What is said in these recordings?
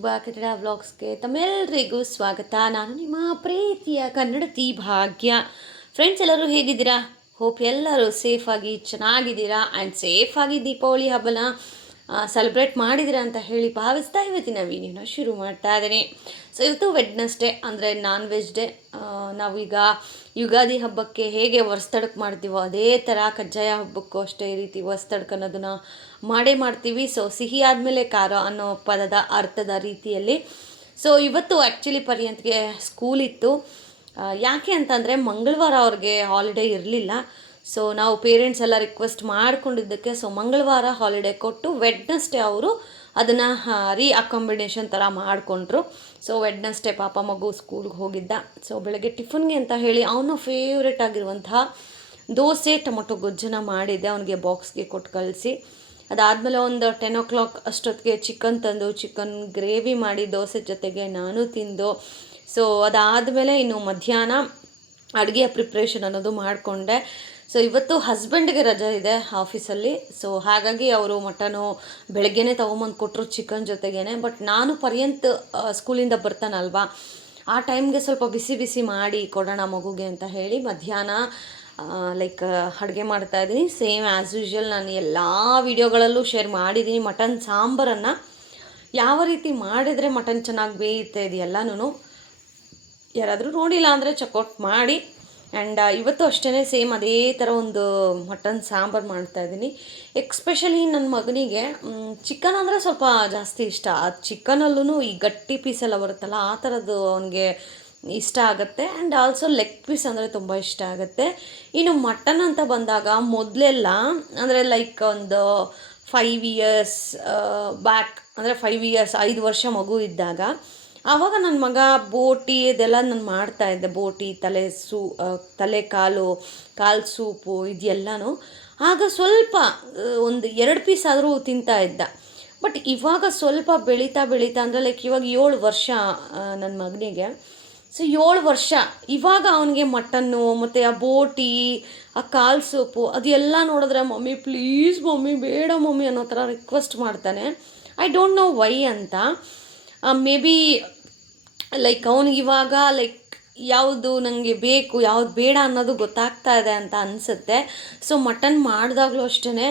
ಕುಟುಂಬ ಕನ್ನಡ ವ್ಲಾಗ್ಸ್ಗೆ. ತಮ್ಮೆಲ್ಲರಿಗೂ ಸ್ವಾಗತ. ನಾನು ನಿಮ್ಮ ಪ್ರೀತಿಯ ಕನ್ನಡತಿ ಭಾಗ್ಯ. ಫ್ರೆಂಡ್ಸ್ ಎಲ್ಲರೂ ಹೇಗಿದ್ದೀರಾ? ಹೋಪ್ ಎಲ್ಲರೂ ಸೇಫಾಗಿ ಚೆನ್ನಾಗಿದ್ದೀರಾ? ಆ್ಯಂಡ್ ಸೇಫಾಗಿ ದೀಪಾವಳಿ ಹಬ್ಬನ ಸೆಲೆಬ್ರೇಟ್ ಮಾಡಿದಿರ ಅಂತ ಹೇಳಿ ಭಾವಿಸ್ತಾ ಇವತ್ತಿನ ವೀಡಿಯೋನ ಶುರು ಮಾಡ್ತಾ ಇದ್ದೀನಿ. ಸೊ ಇವತ್ತು ವೆಡ್ನಸ್ಡೇ ಅಂದರೆ ನಾನ್ ವೆಜ್ ಡೇ ನಾವೀಗ ಯುಗಾದಿ ಹಬ್ಬಕ್ಕೆ ಹೇಗೆ ಹೊರ್ಸ್ತಡಕ್ ಮಾಡ್ತೀವೋ ಅದೇ ಥರ ಕಜ್ಜಾಯ ಹಬ್ಬಕ್ಕೂ ಅಷ್ಟೇ ಈ ರೀತಿ ಹೊಸ್ತಡ್ಕ ಅನ್ನೋದನ್ನ ಮಾಡೇ ಮಾಡ್ತೀವಿ. ಸೊ ಸಿಹಿ ಆದಮೇಲೆ ಖಾರ ಅನ್ನೋ ಪದದ ಅರ್ಥದ ರೀತಿಯಲ್ಲಿ. ಸೊ ಇವತ್ತು ಆ್ಯಕ್ಚುಲಿ ಪರ್ಯಂತ್ಗೆ ಸ್ಕೂಲ್ ಇತ್ತು. ಯಾಕೆ ಅಂತಂದರೆ ಮಂಗಳವಾರ ಅವ್ರಿಗೆ ಹಾಲಿಡೇ ಇರಲಿಲ್ಲ. ಸೊ ನಾವು ಪೇರೆಂಟ್ಸ್ ಎಲ್ಲ ರಿಕ್ವೆಸ್ಟ್ ಮಾಡ್ಕೊಂಡಿದ್ದಕ್ಕೆ ಸೊ ಮಂಗಳವಾರ ಹಾಲಿಡೇ ಕೊಟ್ಟು ವೆಡ್ನಸ್ಡೇ ಅವರು ಅದನ್ನು ರೀ ಅಕಾಮಿಡೇಷನ್ ಥರ ಮಾಡಿಕೊಂಡ್ರು. ಸೊ ವೆಡ್ನಸ್ಡೇ ಪಾಪ ಮಗು ಸ್ಕೂಲ್ಗೆ ಹೋಗಿದ್ದ. ಸೊ ಬೆಳಗ್ಗೆ ಟಿಫನ್ಗೆ ಅಂತ ಹೇಳಿ ಅವನು ಫೇವ್ರೆಟ್ ಆಗಿರುವಂತಹ ದೋಸೆ, ಟೊಮೊಟೊ ಗೊಜ್ಜನ ಮಾಡಿದ್ದೆ. ಅವನಿಗೆ ಬಾಕ್ಸ್ಗೆ ಕೊಟ್ಟು ಕಳಿಸಿ. ಅದಾದಮೇಲೆ ಒಂದು ಟೆನ್ ಓ ಕ್ಲಾಕ್ ಅಷ್ಟೊತ್ತಿಗೆ ಚಿಕನ್ ತಂದು ಚಿಕನ್ ಗ್ರೇವಿ ಮಾಡಿ ದೋಸೆ ಜೊತೆಗೆ ನಾನು ತಿಂದು. ಸೊ ಅದಾದಮೇಲೆ ಇನ್ನು ಮಧ್ಯಾಹ್ನ ಅಡುಗೆಯ ಪ್ರಿಪ್ರೇಷನ್ ಅನ್ನೋದು ಮಾಡಿಕೊಂಡೆ. ಸೊ ಇವತ್ತು ಹಸ್ಬೆಂಡ್ಗೆ ರಜೆ ಇದೆ ಆಫೀಸಲ್ಲಿ. ಸೊ ಹಾಗಾಗಿ ಅವರು ಮಟನು ಬೆಳಗ್ಗೆನೇ ತೊಗೊಂಬಂದು ಕೊಟ್ಟರು ಚಿಕನ್ ಜೊತೆಗೇನೆ. ಬಟ್ ನಾನು ಪರ್ಯಂತ್ ಸ್ಕೂಲಿಂದ ಬರ್ತಾನಲ್ವಾ? ಆ ಟೈಮ್ಗೆ ಸ್ವಲ್ಪ ಬಿಸಿ ಬಿಸಿ ಮಾಡಿ ಕೊಡೋಣ ಮಗುಗೆ ಅಂತ ಹೇಳಿ ಮಧ್ಯಾಹ್ನ ಲೈಕ್ ಅಡುಗೆ ಮಾಡ್ತಾ ಇದ್ದೀನಿ. ಸೇಮ್ ಆ್ಯಸ್ ಯೂಶ್ವಲ್ ನಾನು ಎಲ್ಲ ವೀಡಿಯೋಗಳಲ್ಲೂ ಶೇರ್ ಮಾಡಿದ್ದೀನಿ. ಮಟನ್ ಸಾಂಬಾರನ್ನು ಯಾವ ರೀತಿ ಮಾಡಿದರೆ ಮಟನ್ ಚೆನ್ನಾಗಿ ಬೇಯುತ್ತೆ ಇದೆಲ್ಲನೂ ಯಾರಾದರೂ ನೋಡಿಲ್ಲ ಅಂದರೆ ಚೆಕ್ಔಟ್ ಮಾಡಿ. ಆ್ಯಂಡ್ ಇವತ್ತು ಅಷ್ಟೇ ಸೇಮ್ ಅದೇ ಥರ ಒಂದು ಮಟನ್ ಸಾಂಬಾರು ಮಾಡ್ತಾಯಿದ್ದೀನಿ ಎಕ್ಸ್ಪೆಷಲಿ ನನ್ನ ಮಗನಿಗೆ ಚಿಕನ್ ಅಂದರೆ ಸ್ವಲ್ಪ ಜಾಸ್ತಿ ಇಷ್ಟ. ಆ ಚಿಕನಲ್ಲೂ ಈ ಗಟ್ಟಿ ಪೀಸೆಲ್ಲ ಬರುತ್ತಲ್ಲ, ಆ ಥರದ್ದು ಅವನಿಗೆ ಇಷ್ಟ ಆಗುತ್ತೆ. ಆ್ಯಂಡ್ ಆಲ್ಸೋ ಲೆಗ್ ಪೀಸ್ ಅಂದರೆ ತುಂಬ ಇಷ್ಟ ಆಗುತ್ತೆ. ಇನ್ನು ಮಟನ್ ಅಂತ ಬಂದಾಗ ಮೊದಲೆಲ್ಲ, ಅಂದರೆ ಲೈಕ್ ಒಂದು ಫೈವ್ ಇಯರ್ಸ್ ಬ್ಯಾಕ್ ಅಂದರೆ ಫೈವ್ ಇಯರ್ಸ್ ಐದು ವರ್ಷ ಮಗು ಇದ್ದಾಗ ಆವಾಗ ನನ್ನ ಮಗ ಬೋಟಿ ಇದೆಲ್ಲ ನಾನು ಮಾಡ್ತಾ ಇದ್ದೆ. ಬೋಟಿ, ತಲೆ ಸೂ ತಲೆ ಕಾಲು ಕಾಲು ಸೂಪು ಇದೆಲ್ಲನೂ ಆಗ ಸ್ವಲ್ಪ ಒಂದು ಎರಡು ಪೀಸ್ ಆದರೂ ತಿಂತಾ ಇದ್ದ. ಬಟ್ ಇವಾಗ ಸ್ವಲ್ಪ ಬೆಳೀತಾ ಬೆಳೀತಾ ಅಂದರೆ ಲೈಕ್ ಇವಾಗ ಏಳು ವರ್ಷ ನನ್ನ ಮಗನಿಗೆ. ಸೊ ಏಳು ವರ್ಷ. ಇವಾಗ ಅವನಿಗೆ ಮಟನ್ನು, ಮತ್ತು ಆ ಬೋಟಿ, ಆ ಕಾಲು ಸೂಪು ಅದೆಲ್ಲ ನೋಡಿದ್ರೆ, ಮಮ್ಮಿ ಪ್ಲೀಸ್ ಮಮ್ಮಿ, ಬೇಡ ಮಮ್ಮಿ ಅನ್ನೋ ಥರ ರಿಕ್ವೆಸ್ಟ್ ಮಾಡ್ತಾನೆ. ಐ ಡೋಂಟ್ ನೋ ವೈ ಅಂತ. ಮೇ ಬಿ ಲೈಕ್ ಅವನಿಗೆ ಇವಾಗ ಲೈಕ್ ಯಾವುದು ನನಗೆ ಬೇಕು, ಯಾವ್ದು ಬೇಡ ಅನ್ನೋದು ಗೊತ್ತಾಗ್ತಾ ಇದೆ ಅಂತ ಅನಿಸುತ್ತೆ. ಸೊ ಮಟನ್ ಮಾಡಿದಾಗಲೂ ಅಷ್ಟೇ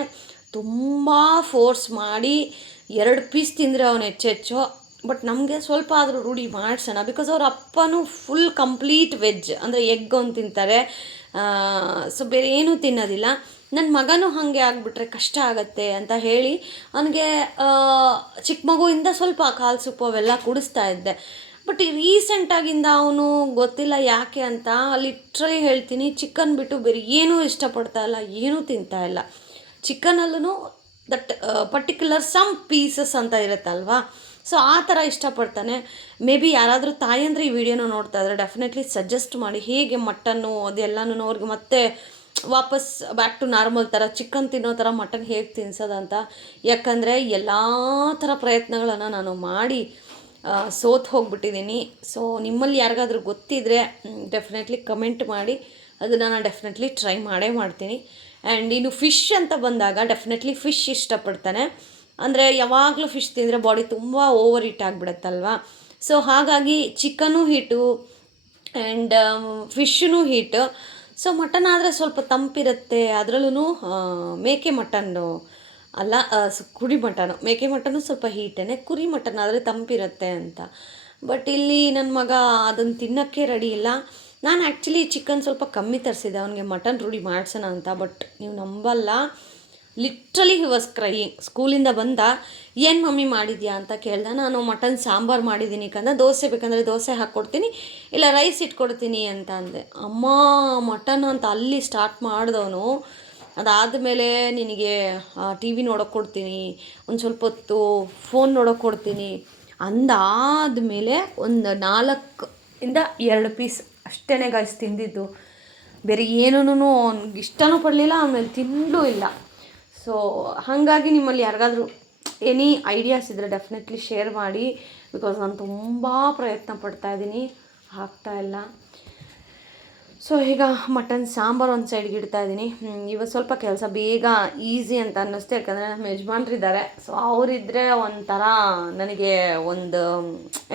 ತುಂಬ ಫೋರ್ಸ್ ಮಾಡಿ ಎರಡು ಪೀಸ್ ತಿಂದರೆ ಅವನು ಹೆಚ್ಚೆಚ್ಚು ಬಟ್ ನಮಗೆ ಸ್ವಲ್ಪ ಆದರೂ ರೂಢಿ ಮಾಡಿಸೋಣ. ಬಿಕಾಸ್ ಅವ್ರ ಅಪ್ಪನೂ ಫುಲ್ ಕಂಪ್ಲೀಟ್ ವೆಜ್ ಅಂದರೆ ಎಗ್ ಒಂದು ತಿಂತಾರೆ. ಸೊ ಬೇರೆ ಏನೂ ತಿನ್ನೋದಿಲ್ಲ. ನನ್ನ ಮಗನೂ ಹಾಗೆ ಆಗಿಬಿಟ್ರೆ ಕಷ್ಟ ಆಗತ್ತೆ ಅಂತ ಹೇಳಿ ಅವನಿಗೆ ಚಿಕ್ಕ ಮಗುವಿಂದ ಸ್ವಲ್ಪ ಕಾಲು ಸೊಪ್ಪು ಅವೆಲ್ಲ ಕುಡಿಸ್ತಾ ಇದ್ದೆ. ಬಟ್ ಈ ರೀಸೆಂಟಾಗಿಂದ ಅವನು ಗೊತ್ತಿಲ್ಲ ಯಾಕೆ ಅಂತ ಲಿಟ್ರಲಿ ಹೇಳ್ತೀನಿ, ಚಿಕನ್ ಬಿಟ್ಟು ಬೇರೆ ಏನೂ ಇಷ್ಟಪಡ್ತಾ ಇಲ್ಲ, ಏನೂ ತಿಂತಾ ಇಲ್ಲ. ಚಿಕನಲ್ಲೂ ದಟ್ ಪರ್ಟಿಕ್ಯುಲರ್ ಸಮ್ ಪೀಸಸ್ ಅಂತ ಇರುತ್ತಲ್ವಾ? ಸೊ ಆ ಥರ ಇಷ್ಟಪಡ್ತಾನೆ. ಮೇ ಬಿ ಯಾರಾದರೂ ತಾಯಿ ಅಂದರೆ ಈ ವಿಡಿಯೋನ ನೋಡ್ತಾ ಇದ್ದಾರೆ ಡೆಫಿನೆಟ್ಲಿ ಸಜೆಸ್ಟ್ ಮಾಡಿ, ಹೇಗೆ ಮಟನ್ನು ಅದೆಲ್ಲನೂ ಅವ್ರಿಗೆ ಮತ್ತೆ ವಾಪಸ್ ಬ್ಯಾಕ್ ಟು ನಾರ್ಮಲ್ ಥರ ಚಿಕನ್ ತಿನ್ನೋ ಥರ ಮಟನ್ ಹೇಗೆ ತಿನ್ಸೋದಂತ. ಯಾಕಂದರೆ ಎಲ್ಲ ಥರ ಪ್ರಯತ್ನಗಳನ್ನು ನಾನು ಮಾಡಿ ಸೋತು ಹೋಗ್ಬಿಟ್ಟಿದ್ದೀನಿ ಸೊ ನಿಮ್ಮಲ್ಲಿ ಯಾರಿಗಾದ್ರೂ ಗೊತ್ತಿದ್ರೆ ಡೆಫಿನೆಟ್ಲಿ ಕಮೆಂಟ್ ಮಾಡಿ, ಅದನ್ನು ನಾನು ಡೆಫಿನೆಟ್ಲಿ ಟ್ರೈ ಮಾಡೇ ಮಾಡ್ತೀನಿ. ಆ್ಯಂಡ್ ಇನ್ನು ಫಿಶ್ ಅಂತ ಬಂದಾಗ ಡೆಫಿನೆಟ್ಲಿ ಫಿಶ್ ಇಷ್ಟಪಡ್ತಾನೆ. ಅಂದರೆ ಯಾವಾಗಲೂ ಫಿಶ್ ತಿಂದರೆ ಬಾಡಿ ತುಂಬ ಓವರ್ ಹೀಟ್ ಆಗಿಬಿಡತ್ತಲ್ವ? ಸೊ ಹಾಗಾಗಿ ಚಿಕನು ಹೀಟು ಆ್ಯಂಡ್ ಫಿಶ್ನು ಹೀಟು ಸೊ ಮಟನ್ ಆದರೆ ಸ್ವಲ್ಪ ತಂಪಿರುತ್ತೆ. ಅದರಲ್ಲೂ ಮೇಕೆ ಮಟನ್ನು ಅಲ್ಲ ಕುರಿ ಮಟನು ಮೇಕೆ ಮಟನು ಸ್ವಲ್ಪ ಹೀಟೇನೆ, ಕುರಿ ಮಟನ್ ಆದರೆ ತಂಪಿರುತ್ತೆ ಅಂತ. ಬಟ್ ಇಲ್ಲಿ ನನ್ನ ಮಗ ಅದನ್ನು ತಿನ್ನೋಕ್ಕೆ ರೆಡಿ ಇಲ್ಲ. ನಾನು ಆ್ಯಕ್ಚುಲಿ ಚಿಕನ್ ಸ್ವಲ್ಪ ಕಮ್ಮಿ ತರಿಸಿದ್ದೆ. ಅವನಿಗೆ ಮಟನ್ ರೂಢಿ ಮಾಡ್ಸೋಣ ಅಂತ ಬಟ್ ನೀವು ನಂಬಲ್ಲ. ಲಿಟ್ರಲಿ ಹಿ ವಾಸ್ ಕ್ರೈಯಿಂಗ್ ಸ್ಕೂಲಿಂದ ಬಂದ, ಏನು ಮಮ್ಮಿ ಮಾಡಿದ್ಯಾ? ಅಂತ ಕೇಳ್ದೆ. ನಾನು ಮಟನ್ ಸಾಂಬಾರು ಮಾಡಿದ್ದೀನಿ ಕಂದ. ದೋಸೆ ಬೇಕಂದರೆ ದೋಸೆ ಹಾಕ್ಕೊಡ್ತೀನಿ ಇಲ್ಲ ರೈಸ್ ಇಟ್ಕೊಡ್ತೀನಿ ಅಂತ ಅಂದೆ. ಅಮ್ಮ ಮಟನ್ ಅಂತ ಅಲ್ಲಿ ಸ್ಟಾರ್ಟ್ ಮಾಡಿದವನು, ಅದಾದಮೇಲೆ ನಿನಗೆ ಟಿ ವಿ ನೋಡೋಕೆ ಕೊಡ್ತೀನಿ, ಒಂದು ಸ್ವಲ್ಪ ಹೊತ್ತು ಫೋನ್ ನೋಡೋಕೆ ಕೊಡ್ತೀನಿ ಅಂದಾದಮೇಲೆ ಒಂದು ನಾಲ್ಕು ಇಂದ ಎರಡು ಪೀಸ್ ಅಷ್ಟೇ ಗಾಯ್ಸ್ ತಿಂದಿದ್ದು. ಬೇರೆ ಏನೂ ಅವ್ನಿಗೆ ಇಷ್ಟನೂ ಪಡಲಿಲ್ಲ, ಆಮೇಲೆ ತಿನ್ನಲೂ ಇಲ್ಲ. ಸೊ ಹಾಗಾಗಿ ನಿಮ್ಮಲ್ಲಿ ಯಾರಿಗಾದ್ರೂ ಎನಿ ಐಡಿಯಾಸ್ ಇದ್ದರೆ ಡೆಫಿನೆಟ್ಲಿ ಶೇರ್ ಮಾಡಿ ಬಿಕಾಸ್ ನಾನು ತುಂಬ ಪ್ರಯತ್ನ ಪಡ್ತಾ ಇದ್ದೀನಿ. ಇಲ್ಲ. ಸೊ ಈಗ ಮಟನ್ ಸಾಂಬಾರು ಒಂದು ಸೈಡ್ಗೆ ಇಡ್ತಾ ಇದ್ದೀನಿ. ಇವತ್ತು ಸ್ವಲ್ಪ ಕೆಲಸ ಬೇಗ ಈಸಿ ಅಂತ ಅನ್ನಿಸ್ತು. ಯಾಕಂದರೆ ನಮ್ಮ ಯಜಮಾನ್ರಿದ್ದಾರೆ ಸೊ ಅವರಿದ್ದರೆ ಒಂಥರ ನನಗೆ ಒಂದು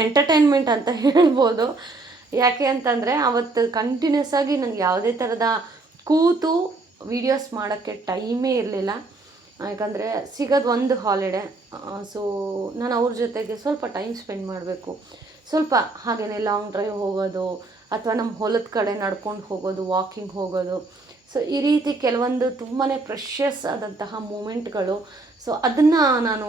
ಎಂಟರ್ಟೈನ್ಮೆಂಟ್ ಅಂತ ಹೇಳ್ಬೋದು. ಯಾಕೆ ಅಂತಂದರೆ ಅವತ್ತು ಕಂಟಿನ್ಯೂಸ್ ಆಗಿ ನನಗೆ ಯಾವುದೇ ಥರದ ಕೂತು ವೀಡಿಯೋಸ್ ಮಾಡೋಕ್ಕೆ ಟೈಮೇ ಇರಲಿಲ್ಲ. ಯಾಕಂದರೆ ಸಿಗೋದು ಒಂದು ಹಾಲಿಡೇ ಸೊ ನಾನು ಅವ್ರ ಜೊತೆಗೆ ಸ್ವಲ್ಪ ಟೈಮ್ ಸ್ಪೆಂಡ್ ಮಾಡಬೇಕು. ಸ್ವಲ್ಪ ಹಾಗೆಯೇ ಲಾಂಗ್ ಡ್ರೈವ್ ಹೋಗೋದು, ಅಥವಾ ನಮ್ಮ ಹೊಲದ ಕಡೆ ನಡ್ಕೊಂಡು ಹೋಗೋದು ವಾಕಿಂಗ್ ಹೋಗೋದು. ಸೊ ಈ ರೀತಿ ಕೆಲವೊಂದು ತುಂಬಾ ಪ್ರೆಷಸ್ ಆದಂತಹ ಮೂಮೆಂಟ್ಗಳು ಸೊ ಅದನ್ನು ನಾನು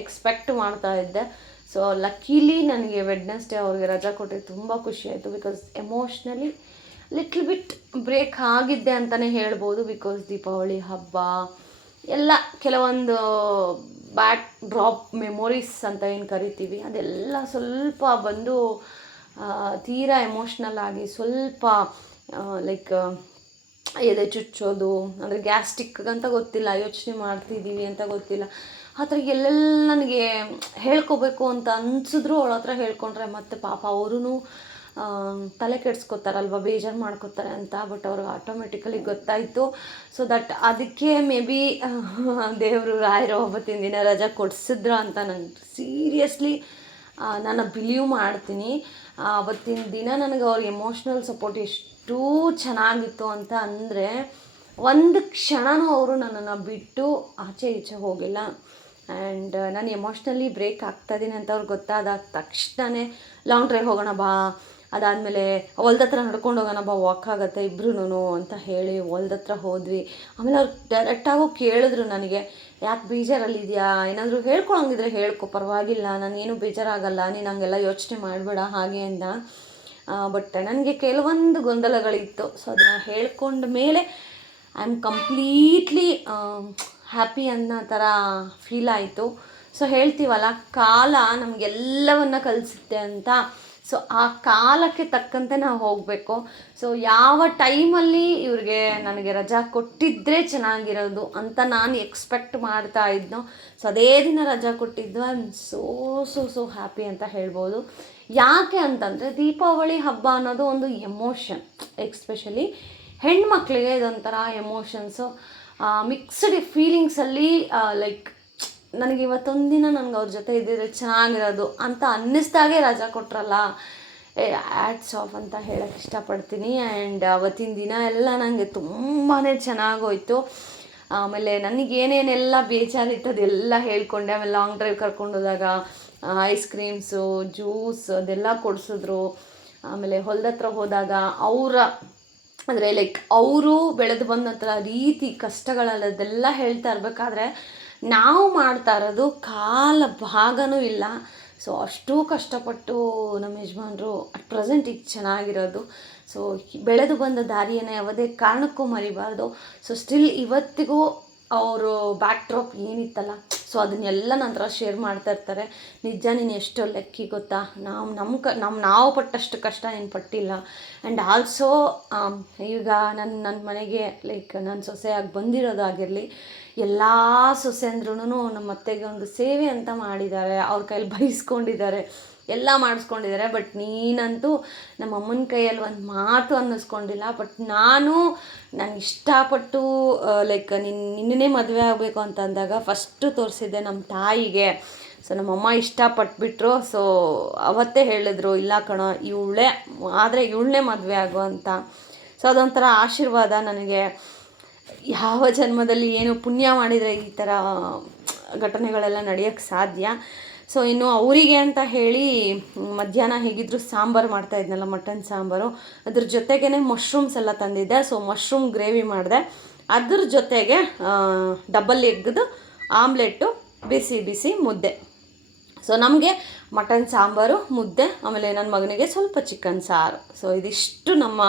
ಎಕ್ಸ್ಪೆಕ್ಟ್ ಮಾಡ್ತಾ ಇದ್ದೆ. ಸೊ ಲಕ್ಕೀಲಿ ನನಗೆ ವೆಡ್ನೆಸ್ಡೇ ಅವ್ರಿಗೆ ರಜಾ ಕೊಟ್ಟರೆ ತುಂಬ ಖುಷಿ ಆಯಿತು because emotionally little bit break ಆಗಿದ್ದೆ ಅಂತಲೇ ಹೇಳ್ಬೋದು ಬಿಕಾಸ್ ದೀಪಾವಳಿ ಹಬ್ಬ ಎಲ್ಲ ಕೆಲವೊಂದು ಬ್ಯಾಕ್ ಡ್ರಾಪ್ ಮೆಮೊರೀಸ್ ಅಂತ ಏನು ಕರಿತೀವಿ, ಅದೆಲ್ಲ ಸ್ವಲ್ಪ ಬಂದು ತೀರಾ ಎಮೋಷ್ನಲ್ ಆಗಿ ಸ್ವಲ್ಪ ಲೈಕ್ ಎದೆ ಚುಚ್ಚೋದು, ಅಂದರೆ ಗ್ಯಾಸ್ಟಿಕ್ ಅಂತ ಗೊತ್ತಿಲ್ಲ, ಯೋಚನೆ ಮಾಡ್ತಿದ್ದೀವಿ ಅಂತ ಗೊತ್ತಿಲ್ಲ. ಆ ಥರ ಎಲ್ಲೆಲ್ಲ ನನಗೆ ಹೇಳ್ಕೊಬೇಕು ಅಂತ ಅನಿಸಿದ್ರು ಅವಳ ಹತ್ರ ಹೇಳ್ಕೊಂಡ್ರೆ ಮತ್ತೆ ಪಾಪ ಅವರೂ ತಲೆ ಕೆಡ್ಸ್ಕೊತಾರಲ್ವ, ಬೇಜಾರು ಮಾಡ್ಕೊತಾರೆ ಅಂತ ಬಟ್ ಅವ್ರಿಗೆ ಆಟೋಮೆಟಿಕಲಿ ಗೊತ್ತಾಯಿತು. ಸೊ ದಟ್ ಅದಕ್ಕೆ ಮೇ ಬಿ ದೇವರು ರಾಯರು ಒಬ್ಬತ್ತಿನ ದಿನ ರಜಾ ಕೊಡಿಸಿದ್ರು ಅಂತ ನಂಗೆ ಸೀರಿಯಸ್ಲಿ ನಾನು ಬಿಲೀವ್ ಮಾಡ್ತೀನಿ. ಅವತ್ತಿನ ದಿನ ನನಗೆ ಅವ್ರ ಎಮೋಷ್ನಲ್ ಸಪೋರ್ಟ್ ಎಷ್ಟು ಚೆನ್ನಾಗಿತ್ತು ಅಂತ ಅಂದರೆ, ಒಂದು ಕ್ಷಣನೂ ಅವರು ನನ್ನನ್ನು ಬಿಟ್ಟು ಆಚೆ ಈಚೆ ಹೋಗಿಲ್ಲ. ಆ್ಯಂಡ್ ನಾನು ಎಮೋಷ್ನಲಿ ಬ್ರೇಕ್ ಆಗ್ತಾಯಿದ್ದೀನಿ ಅಂತ ಅವ್ರಿಗೆ ಗೊತ್ತಾದ ತಕ್ಷಣವೇ ಲಾಂಗ್ ಡ್ರೈವ್ ಹೋಗೋಣ ಬಾ ಅದಾದಮೇಲೆ ಹೊಲ್ದ ಹತ್ರ ನಡ್ಕೊಂಡು ಹೋಗೋಣ ಬಾ ವಾಕ್ ಆಗುತ್ತೆ ಇಬ್ರುನು ಅಂತ ಹೇಳಿ ಹೊಲ್ದ ಹತ್ರ ಹೋದ್ವಿ. ಆಮೇಲೆ ಅವ್ರು ಡೈರೆಕ್ಟಾಗೂ ಕೇಳಿದ್ರು ನನಗೆ, ಯಾಕೆ ಬೇಜಾರಲ್ಲಿದೆಯಾ ಏನಾದರೂ ಹೇಳ್ಕೊಳಂಗಿದ್ರೆ ಹೇಳ್ಕೊ, ಪರವಾಗಿಲ್ಲ, ನಾನೇನು ಬೇಜಾರಾಗಲ್ಲ, ನೀನು ಹಂಗೆಲ್ಲ ಯೋಚನೆ ಮಾಡಬೇಡ, ಹಾಗೆ ಅಂತ ಬಟ್ ನನಗೆ ಕೆಲವೊಂದು ಗೊಂದಲಗಳಿತ್ತು. ಸೊ ಅದನ್ನ ಹೇಳ್ಕೊಂಡ ಮೇಲೆ ಐ ಆಮ್ ಕಂಪ್ಲೀಟ್ಲಿ ಹ್ಯಾಪಿ ಅನ್ನೋ ಥರ ಫೀಲ್ ಆಯಿತು. ಸೊ ಹೇಳ್ತೀವಲ್ಲ, ಕಾಲ ನಮಗೆಲ್ಲವನ್ನ ಕಲಿಸುತ್ತೆ ಅಂತ ಸೊ ಆ ಕಾಲಕ್ಕೆ ತಕ್ಕಂತೆ ನಾವು ಹೋಗಬೇಕು. ಸೊ ಯಾವ ಟೈಮಲ್ಲಿ ಇವ್ರಿಗೆ ನನಗೆ ರಜಾ ಕೊಟ್ಟಿದ್ದರೆ ಚೆನ್ನಾಗಿರೋದು ಅಂತ ನಾನು ಎಕ್ಸ್ಪೆಕ್ಟ್ ಮಾಡ್ತಾ ಇದ್ನೋ ಸೊ ಅದೇ ದಿನ ರಜಾ ಕೊಟ್ಟಿದ್ದು. I am so so so happy ಅಂತ ಹೇಳ್ಬೋದು. ಯಾಕೆ ಅಂತಂದರೆ ದೀಪಾವಳಿ ಹಬ್ಬ ಅನ್ನೋದು ಒಂದು ಎಮೋಷನ್ ಎಕ್ಸ್ಪೆಷಲಿ ಹೆಣ್ಮಕ್ಳಿಗೆ ಇದೊಂಥರ ಎಮೋಷನ್ಸು ಮಿಕ್ಸ್ಡ್ ಫೀಲಿಂಗ್ಸಲ್ಲಿ ಲೈಕ್ ನನಗೆ ಇವತ್ತೊಂದು ದಿನ ನನಗೆ ಅವ್ರ ಜೊತೆ ಇದ್ದಿದ್ರೆ ಚೆನ್ನಾಗಿರೋದು ಅಂತ ಅನ್ನಿಸ್ದಾಗೆ ರಜಾ ಕೊಟ್ರಲ್ಲ. ಆ್ಯಡ್ಸ್ ಆಫ್ ಅಂತ ಹೇಳಕ್ಕೆ ಇಷ್ಟಪಡ್ತೀನಿ. ಆ್ಯಂಡ್ ಅವತ್ತಿನ ದಿನ ಎಲ್ಲ ನನಗೆ ತುಂಬಾ ಚೆನ್ನಾಗೋಯ್ತು. ಆಮೇಲೆ ನನಗೇನೇನೆಲ್ಲ ಬೇಜಾರಿತ್ತು ಅದೆಲ್ಲ ಹೇಳ್ಕೊಂಡೆ. ಆಮೇಲೆ ಲಾಂಗ್ ಡ್ರೈವ್ ಕರ್ಕೊಂಡು ಹೋದಾಗ ಐಸ್ ಕ್ರೀಮ್ಸು ಜ್ಯೂಸ್ ಅದೆಲ್ಲ ಕೊಡಿಸಿದ್ರು. ಆಮೇಲೆ ಹೊಲ್ದ ಹತ್ರ ಹೋದಾಗ ಅವರ, ಅಂದರೆ ಲೈಕ್ ಅವರು ಬೆಳೆದು ಬಂದಂಥ ರೀತಿ ಕಷ್ಟಗಳಲ್ಲದೆಲ್ಲ ಹೇಳ್ತಾ ಇರಬೇಕಾದ್ರೆ ನಾವು ಮಾಡ್ತಾ ಇರೋದು ಕಾಲ ಭಾಗನೂ ಇಲ್ಲ. ಸೊ ಅಷ್ಟು ಕಷ್ಟಪಟ್ಟು ನಮ್ಮ ಯಜಮಾನರು ಅಟ್ ಪ್ರೆಸೆಂಟ್ ಈಗ ಚೆನ್ನಾಗಿರೋದು. ಸೊ ಬೆಳೆದು ಬಂದ ದಾರಿಯನ್ನು ಯಾವುದೇ ಕಾರಣಕ್ಕೂ ಮರಿಬಾರ್ದು. ಸೊ ಸ್ಟಿಲ್ ಇವತ್ತಿಗೂ ಅವರು ಬ್ಯಾಕ್ ಡ್ರಾಪ್ ಏನಿತ್ತಲ್ಲ ಸೊ ಅದನ್ನೆಲ್ಲ ನಂತರ ಶೇರ್ ಮಾಡ್ತಾ ಇರ್ತಾರೆ. ನಿಜ ನೀನು ಎಷ್ಟು ಲೆಕ್ಕಿ ಗೊತ್ತಾ? ನಾವು ನಮ್ಮ ಕ ನಮ್ಮ ನಾವು ಪಟ್ಟಷ್ಟು ಕಷ್ಟ ನೀನು ಪಟ್ಟಿಲ್ಲ. ಆ್ಯಂಡ್ ಆಲ್ಸೋ ಈಗ ನನ್ನ ನನ್ನ ಮನೆಗೆ ಲೈಕ್ ನನ್ನ ಸೊಸೆಯಾಗಿ ಬಂದಿರೋದಾಗಿರಲಿ ಎಲ್ಲ ಸೊಸೆ ಅಂದ್ರೂ ನಮ್ಮ ಅತ್ತೆಗೆ ಒಂದು ಸೇವೆ ಅಂತ ಮಾಡಿದ್ದಾರೆ. ಅವ್ರ ಕೈಲಿ ಬೈಸ್ಕೊಂಡಿದ್ದಾರೆ. ಎಲ್ಲ ಮಾಡಿಸ್ಕೊಂಡಿದ್ದಾರೆ. ಬಟ್ ನೀನಂತೂ ನಮ್ಮ ಅಮ್ಮನ ಕೈಯಲ್ಲಿ ಒಂದು ಮಾತು ಅನ್ನಿಸ್ಕೊಂಡಿಲ್ಲ. ಬಟ್ ನಾನು ನಾನು ಇಷ್ಟಪಟ್ಟು ಲೈಕ್ ನಿನ್ನ ನಿನ್ನೇ ಮದುವೆ ಆಗಬೇಕು ಅಂತ ಅಂದಾಗ ಫಸ್ಟು ತೋರಿಸಿದ್ದೆ ನಮ್ಮ ತಾಯಿಗೆ. ಸೊ ನಮ್ಮಮ್ಮ ಇಷ್ಟಪಟ್ಬಿಟ್ರು. ಸೊ ಅವತ್ತೇ ಹೇಳಿದ್ರು, ಇಲ್ಲ ಕಣ, ಇವಳೇ, ಆದರೆ ಇವಳನ್ನೇ ಮದುವೆ ಆಗು ಅಂತ. ಸೊ ಅದೊಂಥರ ಆಶೀರ್ವಾದ ನನಗೆ. ಯಾವ ಜನ್ಮದಲ್ಲಿ ಏನು ಪುಣ್ಯ ಮಾಡಿದರೆ ಈ ಥರ ಘಟನೆಗಳೆಲ್ಲ ನಡೆಯೋಕ್ಕೆ ಸಾಧ್ಯ? ಸೊ ಇನ್ನು ಅವರಿಗೆ ಅಂತ ಹೇಳಿ ಮಧ್ಯಾಹ್ನ ಹೇಗಿದ್ರು ಸಾಂಬಾರು ಮಾಡ್ತಾ ಇದ್ನಲ್ಲ, ಮಟನ್ ಸಾಂಬಾರು. ಅದ್ರ ಜೊತೆಗೇ ಮಶ್ರೂಮ್ಸ್ ಎಲ್ಲ ತಂದಿದ್ದೆ. ಸೊ ಮಶ್ರೂಮ್ ಗ್ರೇವಿ ಮಾಡಿದೆ. ಅದ್ರ ಜೊತೆಗೆ ಡಬಲ್ ಎಗ್ದು ಆಮ್ಲೆಟ್ಟು ಬಿಸಿ ಬಿಸಿ ಮುದ್ದೆ. ಸೊ ನಮಗೆ ಮಟನ್, ಸಾಂಬಾರು, ಮುದ್ದೆ, ಆಮೇಲೆ ನನ್ನ ಮಗನಿಗೆ ಸ್ವಲ್ಪ ಚಿಕನ್ ಸಾರು. ಸೊ ಇದಿಷ್ಟು ನಮ್ಮ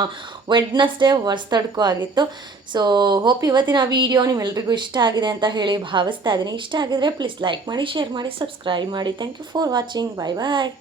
ವೆಡ್ನಸ್ಡೇ ವರ್ಷದಡ್ಕು ಆಗಿತ್ತು. ಸೊ ಹೋಪ್ ಇವತ್ತಿನ ವೀಡಿಯೋ ನಿಮ್ಮೆಲ್ರಿಗೂ ಇಷ್ಟ ಆಗಿದೆ ಅಂತ ಹೇಳಿ ಭಾವಿಸ್ತಾ ಇದ್ದೀನಿ. ಇಷ್ಟ ಆಗಿದ್ರೆ ಪ್ಲೀಸ್ ಲೈಕ್ ಮಾಡಿ ಶೇರ್ ಮಾಡಿ ಸಬ್ಸ್ಕ್ರೈಬ್ ಮಾಡಿ. Thank you for watching bye bye